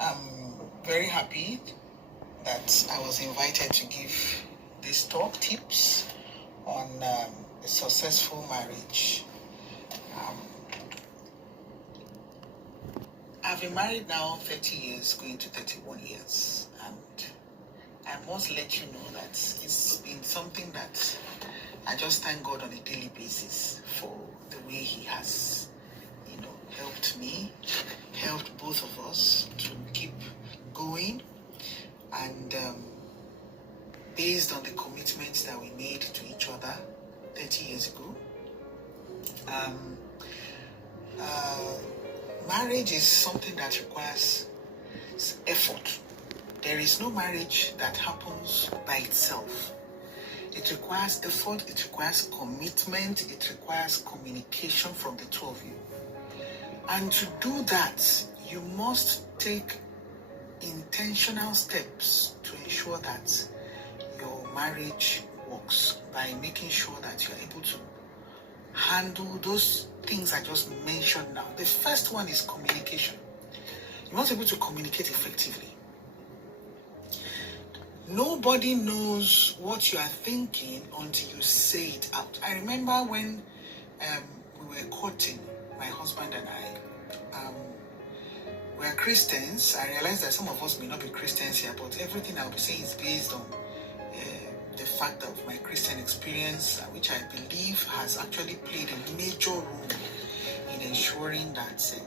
I'm very happy that I was invited to give these talk tips on a successful marriage. I've been married now 30 years, going to 31 years, and I must let you know that it's been something that I just thank God on a daily basis for the way He has, helped me, helped both of us to keep going, and based on the commitments that we made to each other 30 years ago. Marriage is something that requires effort. There is no marriage that happens by itself. It requires effort, it requires commitment, it requires communication from the two of you. And to do that, you must take intentional steps to ensure that your marriage works by making sure that you're able to handle those things I just mentioned now. The first one is communication. You must be able to communicate effectively. Nobody knows what you are thinking until you say it out. I remember when we were courting, my husband and I. We are Christians. I realize that some of us may not be Christians here, but everything I'll be saying is based on the fact of my Christian experience, which I believe has actually played a major role in ensuring that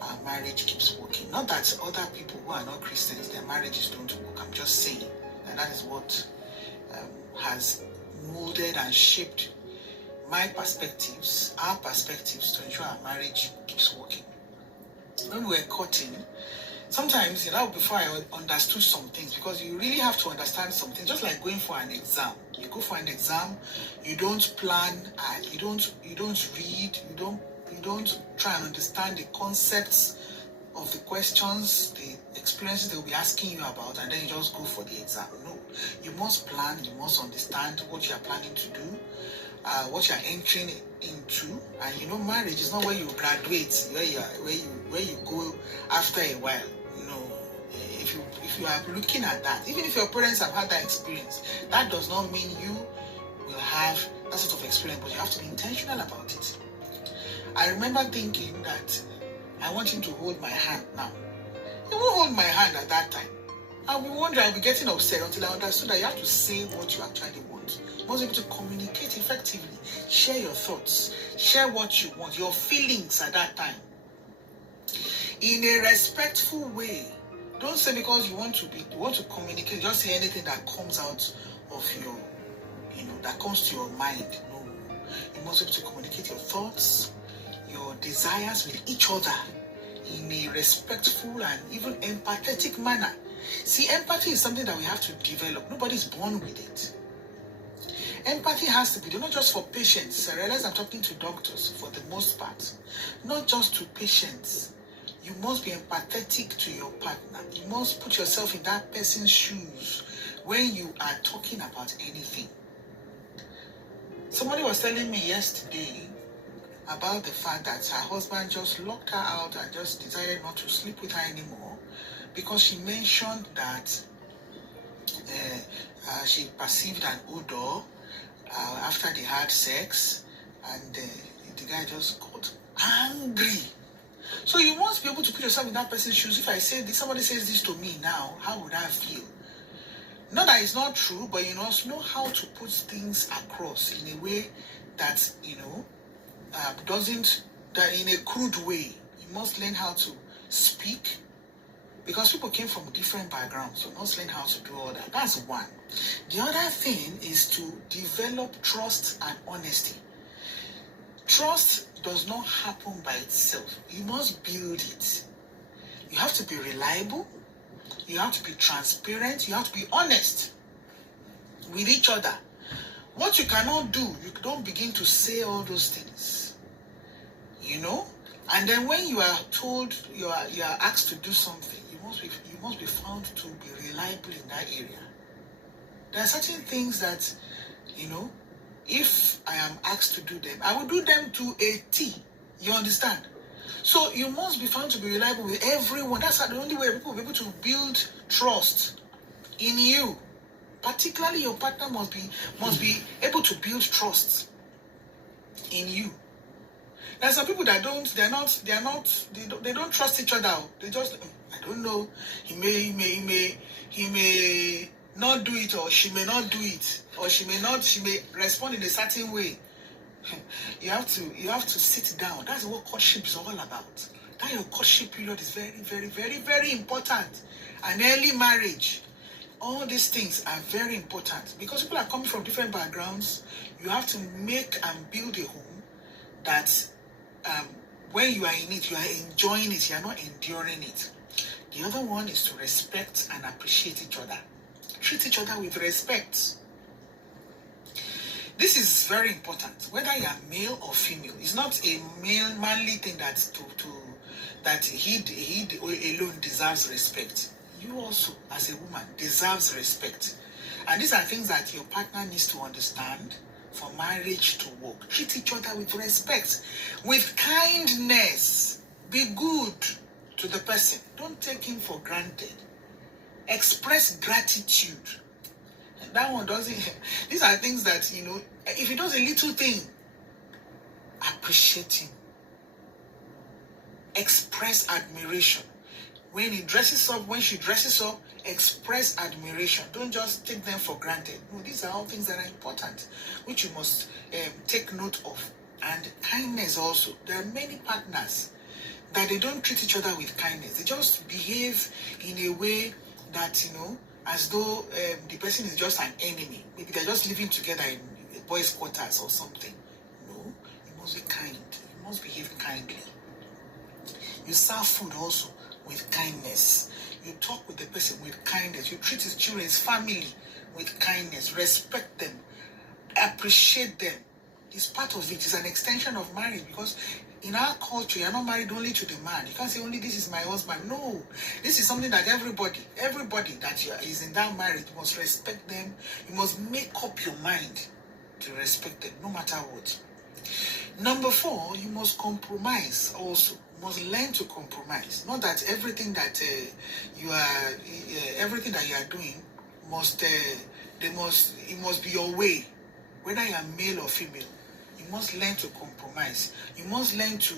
our marriage keeps working. Not that other people who are not Christians, their marriages don't work. I'm just saying that is what has molded and shaped my perspectives, our perspectives, to ensure our marriage keeps working. When we were courting, sometimes, before I understood some things, because you really have to understand something, just like going for an exam. You go for an exam, you don't plan, you don't read, you don't try and understand the concepts of the questions, the experiences they'll be asking you about, and then you just go for the exam. No, you must plan, you must understand what you are planning to do, what you are entering into. And marriage is not where you graduate, where you go after a while. If you are looking at that, even if your parents have had that experience, that does not mean you will have that sort of experience, but you have to be intentional about it. I remember thinking that I want him to hold my hand now. He won't hold my hand at that time. I'll be getting upset until I understood that you have to say what you actually want. You must be able to communicate effectively, share your thoughts, share what you want, your feelings at that time, in a respectful way. Don't say because you want to communicate, just say anything that comes out of your, that comes to your mind. No, you must be able to communicate your thoughts, your desires with each other in a respectful and even empathetic manner. See, empathy is something that we have to develop. Nobody's born with it. Empathy has to be, not just for patients. I realize I'm talking to doctors for the most part. Not just to patients. You must be empathetic to your partner. You must put yourself in that person's shoes when you are talking about anything. Somebody was telling me yesterday about the fact that her husband just locked her out and just decided not to sleep with her anymore because she mentioned that she perceived an odor after they had sex, and the guy just got angry. So you must be able to put yourself in that person's shoes. If somebody says this to me now, how would I feel? Not that it's not true, but you must know how to put things across in a way that, that in a crude way. You must learn how to speak, because people came from different backgrounds. So you must learn how to do all that. That's one. The other thing is to develop trust and honesty. Trust does not happen by itself. You must build it. You have to be reliable. You have to be transparent. You have to be honest with each other. What you cannot do, you don't begin to say all those things. And then when you are told, you are asked to do something, you must be found to be reliable in that area. There are certain things that, if I am asked to do them, I will do them to a T. You understand? So you must be found to be reliable with everyone. That's the only way people will be able to build trust in you. Particularly your partner must be able to build trust in you. There are some people that they don't trust each other. They just, I don't know, he may not do it, or she may not do it, or she may respond in a certain way. You have to sit down. That's what courtship is all about. That your courtship period is very, very, very, very important. An early marriage. All these things are very important because people are coming from different backgrounds. You have to make and build a home that when you are in it, you are enjoying it, you are not enduring it. The other one is to respect and appreciate each other. Treat each other with respect. This is very important. Whether you are male or female, it's not a manly thing that he alone deserves respect. You also, as a woman, deserves respect. And these are things that your partner needs to understand for marriage to work. Treat each other with respect, with kindness. Be good to the person. Don't take him for granted. Express gratitude. And that one doesn't. These are things that, if he does a little thing, appreciate him. Express admiration. When he dresses up, when she dresses up, express admiration. Don't just take them for granted. No, these are all things that are important, which you must take note of. And kindness also. There are many partners that they don't treat each other with kindness. They just behave in a way that, as though the person is just an enemy. Maybe they're just living together in boys' quarters or something. No, you must be kind. You must behave kindly. You serve food also with kindness. You talk with the person with kindness. You treat his children, his family with kindness. Respect them. Appreciate them. It's part of it. It's an extension of marriage, because in our culture, you're not married only to the man. You can't say only this is my husband. No. This is something that everybody that is in that marriage must respect them. You must make up your mind to respect them, no matter what. Number 4, you must compromise also. You must learn to compromise. Not that everything that you are doing it must be your way. Whether you are male or female, you must learn to compromise. You must learn to,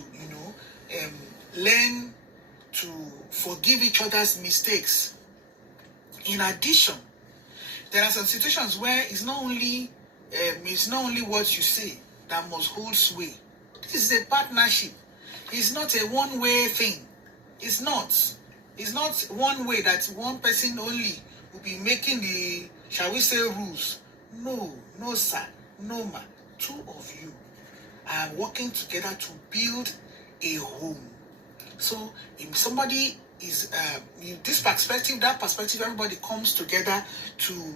learn to forgive each other's mistakes. In addition, there are some situations where it's not only what you say that must hold sway. This is a partnership. It's not a one-way thing. It's not one way that one person only will be making the, shall we say, rules. No, sir, no, ma. 2 of you are working together to build a home. So if somebody is this perspective, that perspective, everybody comes together to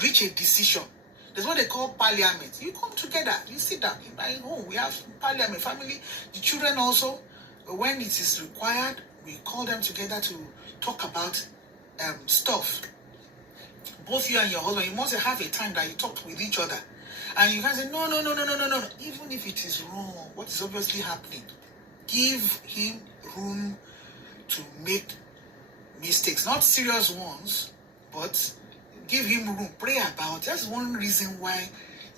reach a decision. There's what they call parliament. You come together, you sit down. In my home, we have parliament, family, the children also. When it is required, we call them together to talk about stuff. Both you and your husband, you must have a time that you talk with each other. And you can say, no. Even if it is wrong, what is obviously happening, give him room to make mistakes. Not serious ones, but give him room. Pray about it. That's one reason why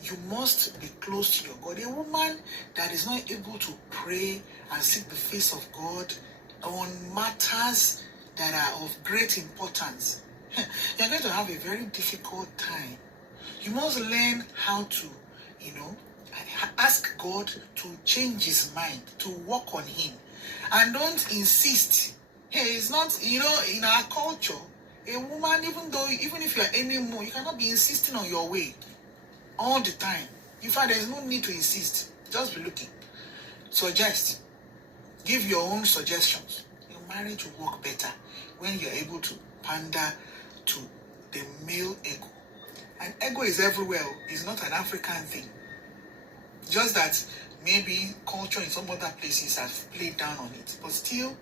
you must be close to your God. A woman that is not able to pray and seek the face of God on matters that are of great importance, you're going to have a very difficult time. You must learn how to, ask God to change his mind, to work on him. And don't insist. Hey, it's not, in our culture, a woman, even if you're anymore, you cannot be insisting on your way all the time. In fact, there's no need to insist. Just be looking. Suggest. Give your own suggestions. Your marriage will work better when you're able to pander to the male ego. And ego is everywhere. It's not an African thing. Just that maybe culture in some other places has played down on it. But still,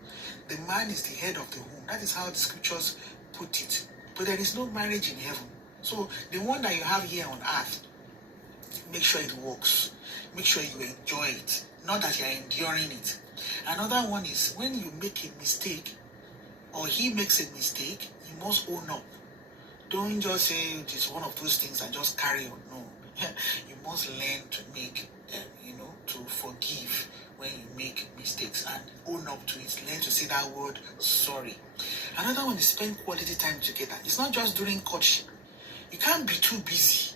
the man is the head of the home. That is how the scriptures put it. But there is no marriage in heaven. So the one that you have here on earth, make sure it works. Make sure you enjoy it. Not that you are enduring it. Another one is when you make a mistake or he makes a mistake, you must own up. Don't just say it's one of those things and just carry on. No, you must learn to make, to forgive when you make mistakes and own up to it. Learn to say that word, sorry. Another one is spend quality time together. It's not just during courtship. You can't be too busy.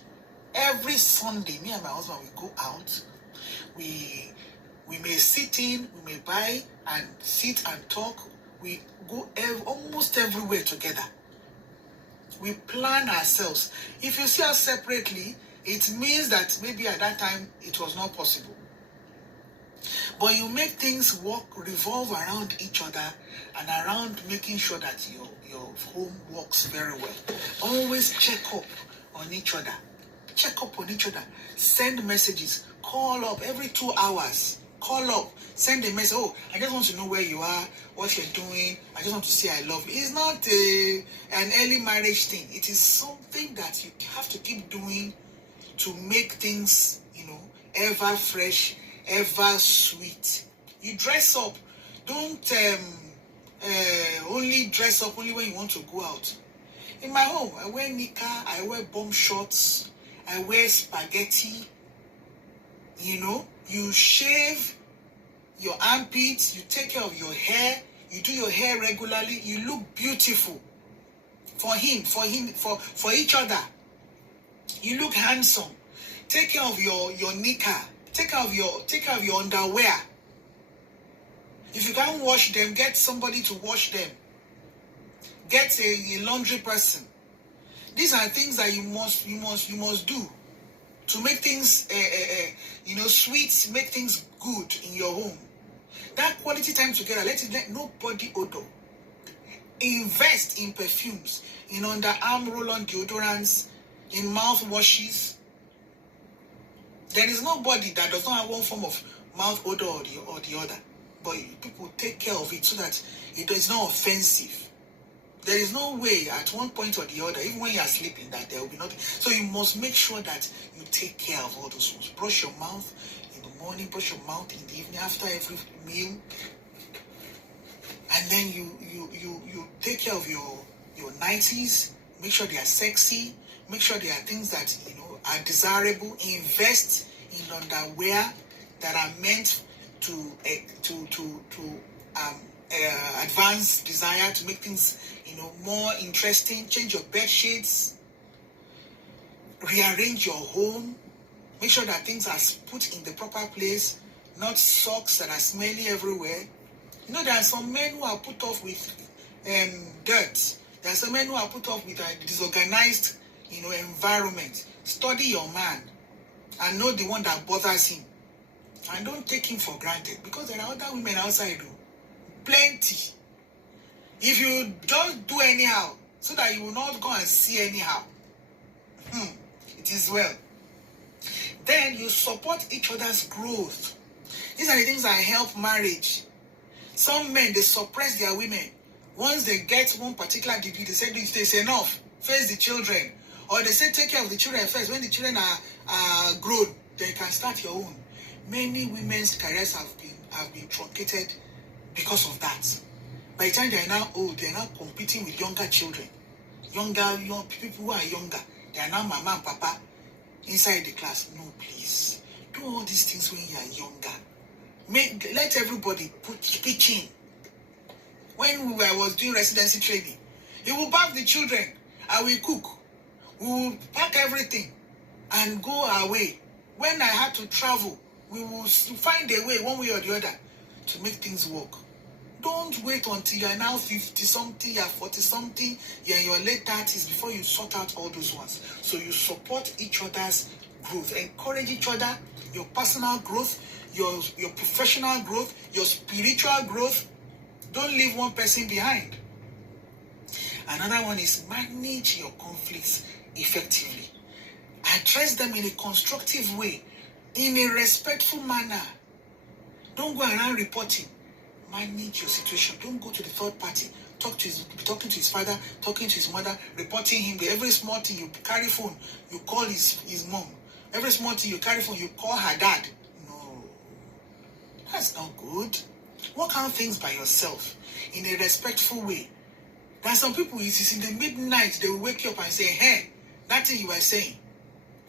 Every Sunday, me and my husband, we go out. We may sit in, we may buy and sit and talk. We go almost everywhere together. We plan ourselves. If you see us separately, it means that maybe at that time it was not possible. But you make things revolve around each other and around making sure that your home works very well. Always check up on each other. Check up on each other. Send messages. Call up every 2 hours. Call up. Send a message. Oh, I just want to know where you are, what you're doing. I just want to say I love you. It's not an early marriage thing. It is something that you have to keep doing to make things, ever fresh, ever sweet. You dress up. Don't only dress up only when you want to go out. In my home, I wear nika, I wear bomb shorts, I wear spaghetti. You shave your armpits, you take care of your hair, you do your hair regularly, you look beautiful. For each other. You look handsome. Take care of your nika. Take care of your underwear. If you can't wash them, get somebody to wash them. Get a laundry person. These are things that you must do to make things sweet, make things good in your home. That quality time together, let nobody odor. Invest in perfumes, in underarm roll-on deodorants, in mouthwashes. There is nobody that does not have one form of mouth odor or the other. But people take care of it so that it is not offensive. There is no way at one point or the other, even when you are sleeping, that there will be nothing. So you must make sure that you take care of all those ones. Brush your mouth in the morning, brush your mouth in the evening, after every meal. And then you take care of your nighties. Make sure they are sexy. Make sure they are things that are desirable. Invest in underwear that are meant to advance desire, to make things more interesting. Change your bed sheets. Rearrange your home. Make sure that things are put in the proper place, not socks that are smelly everywhere. There are some men who are put off with dirt. There are some men who are put off with a disorganized environment. Study your man and know the one that bothers him. And don't take him for granted, because there are other women outside who plenty. If you just do anyhow, so that you will not go and see anyhow, it is well. Then you support each other's growth. These are the things that help marriage. Some men, they suppress their women. Once they get one particular degree, they say it's enough. Face the children. Or they say take care of the children first. When the children are grown, then you can start your own. Many women's careers have been truncated because of that. By the time they are now old, they are now competing with younger children. Young people who are younger. They are now mama and papa inside the class. No, please. Do all these things when you are younger. Let everybody pitch in. When I was doing residency training, you will bath the children. I will cook. We will pack everything and go our way. When I had to travel, we will find a way, one way or the other, to make things work. Don't wait until you are now 50-something, you are 40-something, you are in your late 30s before you sort out all those ones. So you support each other's growth. Encourage each other, your personal growth, your professional growth, your spiritual growth. Don't leave one person behind. Another one is manage your conflicts effectively. Address them in a constructive way, in a respectful manner. Don't go around reporting. Manage your situation. Don't go to the third party. Be talking to his father, talking to his mother, reporting him. Every small thing you carry phone, you call his mom. Every small thing you carry phone, you call her dad. No, that's not good. Work out things by yourself in a respectful way. There are some people, it is in the midnight, they will wake you up and say, hey, that thing you were saying,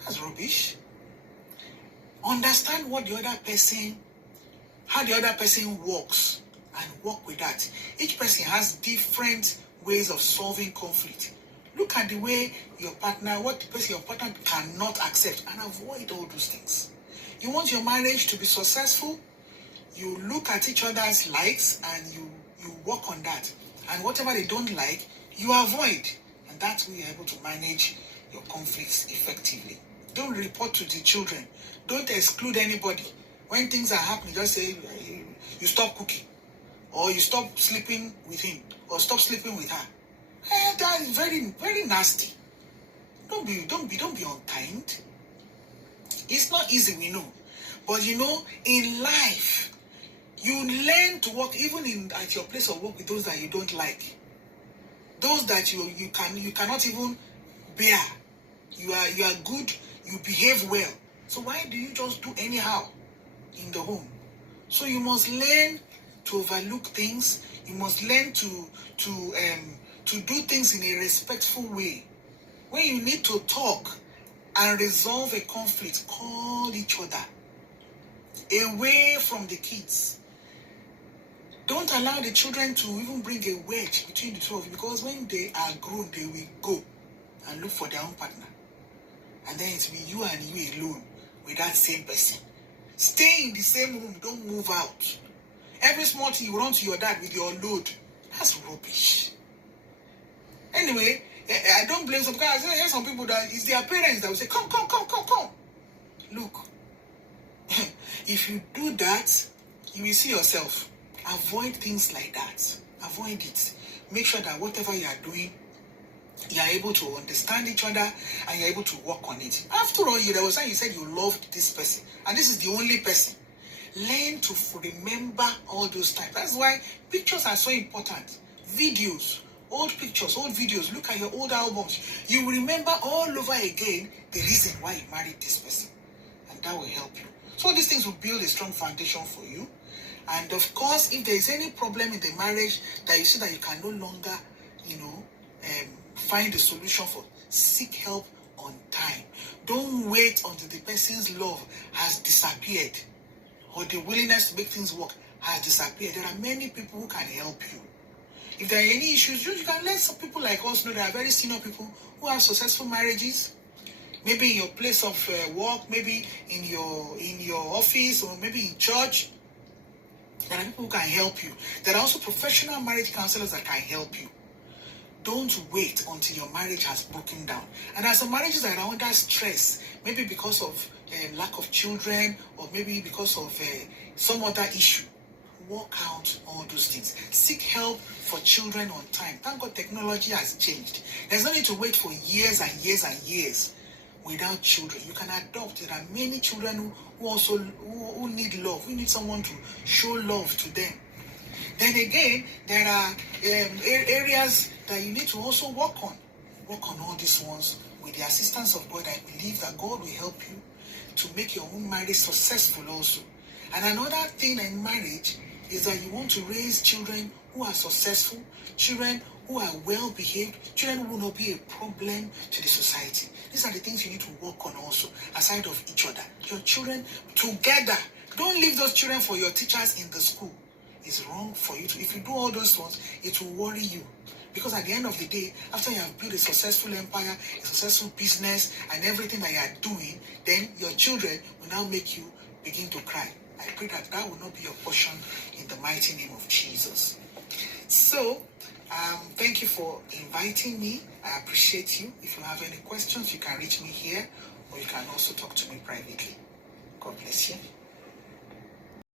that's rubbish. Understand what the other person, how the other person works, and work with that. Each person has different ways of solving conflict. Look at the way your partner, what the person your partner cannot accept, and avoid all those things. You want your marriage to be successful, you look at each other's likes and you work on that. And whatever they don't like, you avoid. And that's how you're able to manage your conflicts effectively. Don't report to the children. Don't exclude anybody. When things are happening, just say, you stop cooking. Or you stop sleeping with him. Or stop sleeping with her. That is very, very nasty. Don't be unkind. It's not easy, we know. But you know, in life, you learn to work even at your place of work with those that you don't like. Those that you cannot even bear. You are good, you behave well. So why do you just do anyhow in the home? So you must learn to overlook things. You must learn to do things in a respectful way. When you need to talk and resolve a conflict, call each other away from the kids. Don't allow the children to even bring a wedge between the two of you, because when they are grown, they will go and look for their own partner. And then it will be you and you alone with that same person. Stay in the same room, don't move out. Every small thing you run to your dad with your load. That's rubbish. Anyway, I don't blame some guys. There's some people that it's their parents that will say, come. Look, if you do that, you will see yourself. Avoid things like that. Avoid it. Make sure that whatever you are doing, you are able to understand each other and you are able to work on it. After all, there was time you said you loved this person and this is the only person. Learn to remember all those times. That's why pictures are so important. Videos, old pictures, old videos. Look at your old albums. You will remember all over again the reason why you married this person. And that will help you. So these things will build a strong foundation for you. And of course, if there is any problem in the marriage that you see that you can no longer, find a solution for, seek help on time. Don't wait until the person's love has disappeared or the willingness to make things work has disappeared. There are many people who can help you. If there are any issues, you can let some people like us know. There are very senior people who have successful marriages. Maybe in your place of work, maybe in your office, or maybe in church. There are people who can help you. There are also professional marriage counselors that can help you. Don't wait until your marriage has broken down. And there are some marriages that are under stress, maybe because of lack of children, or maybe because of some other issue. Work out all those things. Seek help for children on time. Thank God technology has changed. There's no need to wait for years and years and years without children. You can adopt. There are many children who need love. We need someone to show love to them. Then again, there are areas that you need to also work on. Work on all these ones with the assistance of God. I believe that God will help you to make your own marriage successful also. And another thing in marriage is that you want to raise children who are successful, children who are well behaved, children who will not be a problem to the society. These are the things you need to work on also, aside of each other. Your children together. Don't leave those children for your teachers in the school. It's wrong for you to. If you do all those ones, it will worry you. Because at the end of the day, after you have built a successful empire, a successful business, and everything that you are doing, then your children will now make you begin to cry. I pray that that will not be your portion in the mighty name of Jesus. So, thank you for inviting me. I appreciate you. If you have any questions, you can reach me here, or you can also talk to me privately. God bless you.